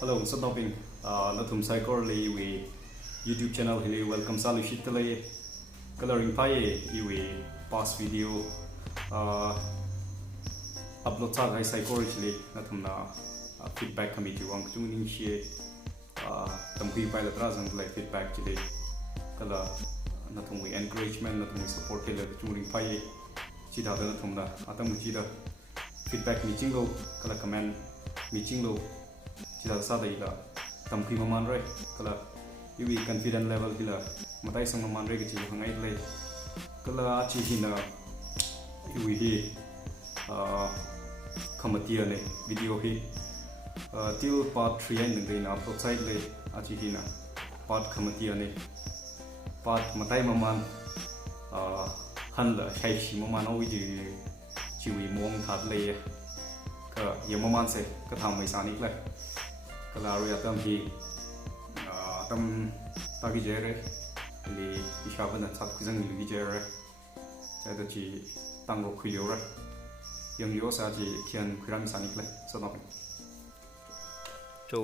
Hello, so topping. Nathum Psychorly, we YouTube channel here. Welcome, Salu Shitale. Coloring Pai, we past video. Upload tag, I psychology. Nathum na feedback committee. Wang tuning share. Tampi Pai the present like feedback today. Kala Nathum we encouragement, Nathum we support here. Tuning Pai. Chida Nathum na. Atam Chida feedback meeting lo. Kala comment meeting lo. Kita sada ila tampi maman rai kala iwi confident level bila matai sang maman rai kici hangai le kala achi hina iwi hi kamatia ne video hi till part 3 and then upload site le achi hina part kamatia ne part matai maman han la shai shi maman awi ji chiwi mong that le ka ye maman se ka tham mai sanik le Kalaria tamhi tam tagi jere li ishaban na sat kuzang li jere ada chi tango khiliora yang yo sa chi kian kram sanik le so no so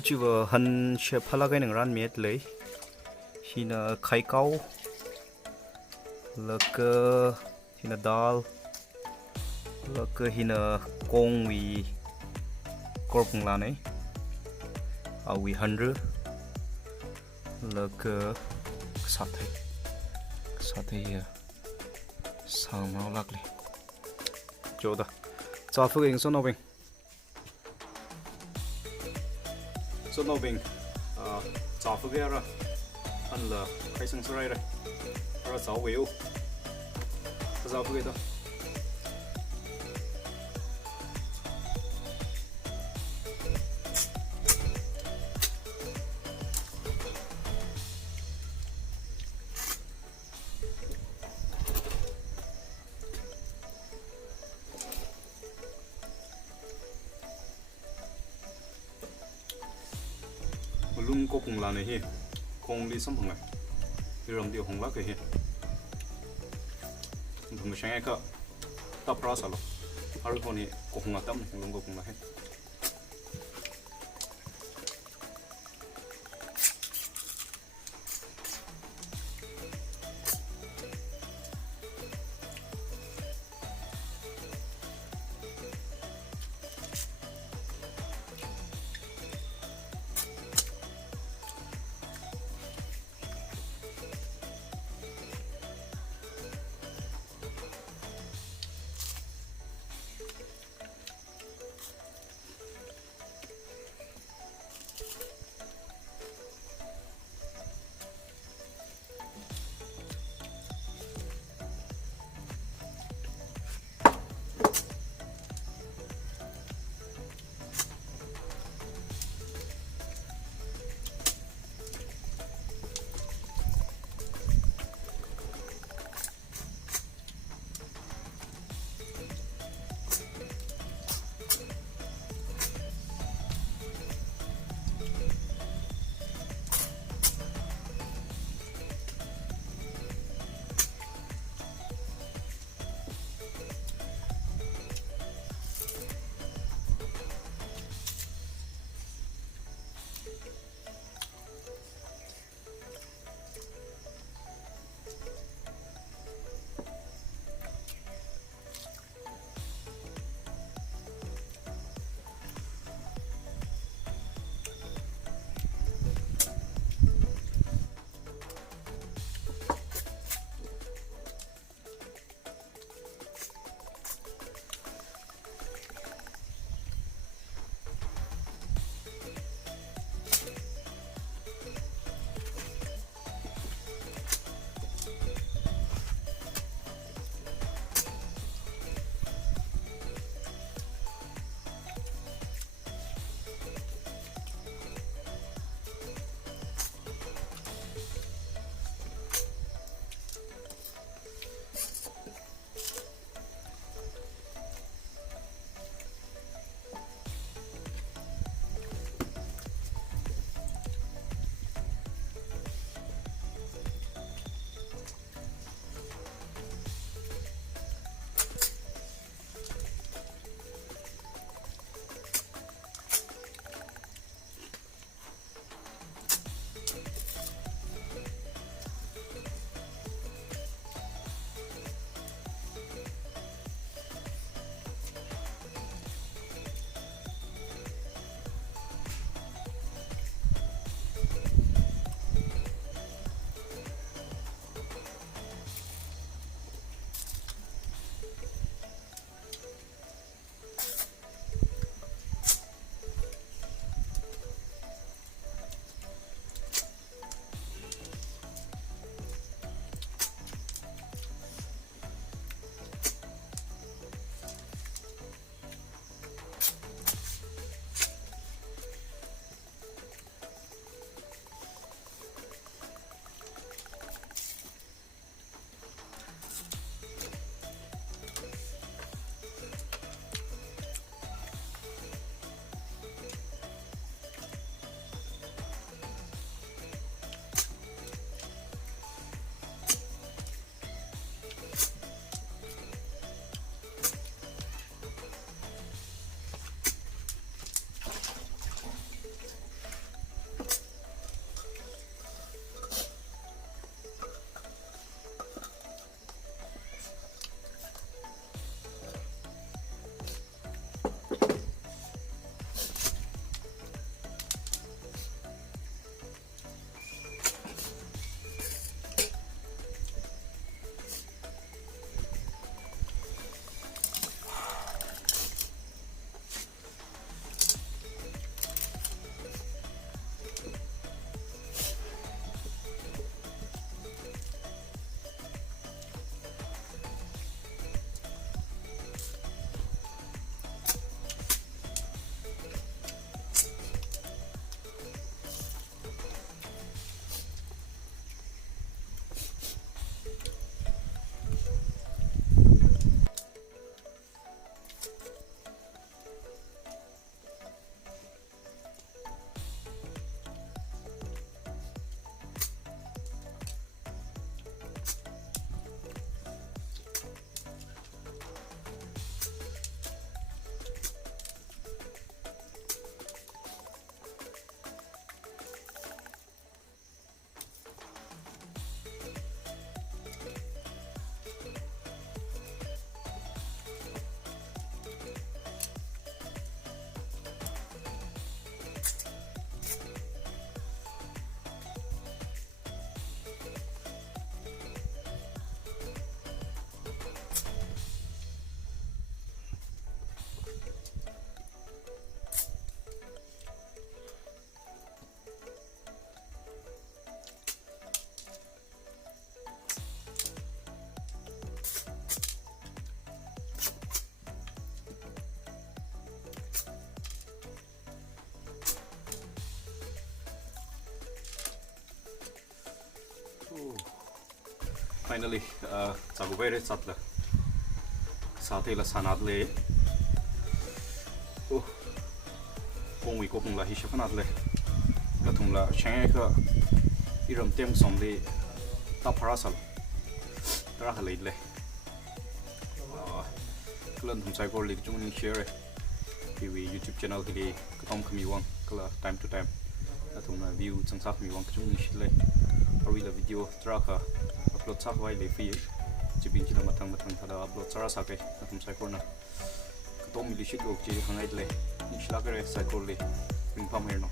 achi wa han she phala ga nang ran met le hina khai kau laka hina dal laka hina kong wi korp ngla này awi 100 lak sathe sang nó lắc đi chỗ đó cho phước hình số nào bình cho phước ra anh là khai sang số này rồi rồi sáu biểu cho phước đó lung có cùng là này hi không đi sống này đi làm điều không lắc cái hi thằng sáng ấy cơ tập ra sao rồi con này có không ngắt tâm lung có cùng là hết finally chagu vai re chatla sathe la sanat le oh kongwi ko kongla hi shakanat le la thumla chang ka iram tem som le ta parasal tara halai le klan thum sai ko le chung ni share TV YouTube channel ke लिए कम कमी वांग कला time to time ना तुमने view चंसाक मी वांग कुछ नहीं शिले और ये video तरह का upload साक वाई ले फिर जिबिन जिना मतंग था upload सारा साके ना तुम साइकोर ना कतों मिली शिट लोग चीज़ हंगाई ले निचला करे साइकोर ले रिंग पाम हेरनो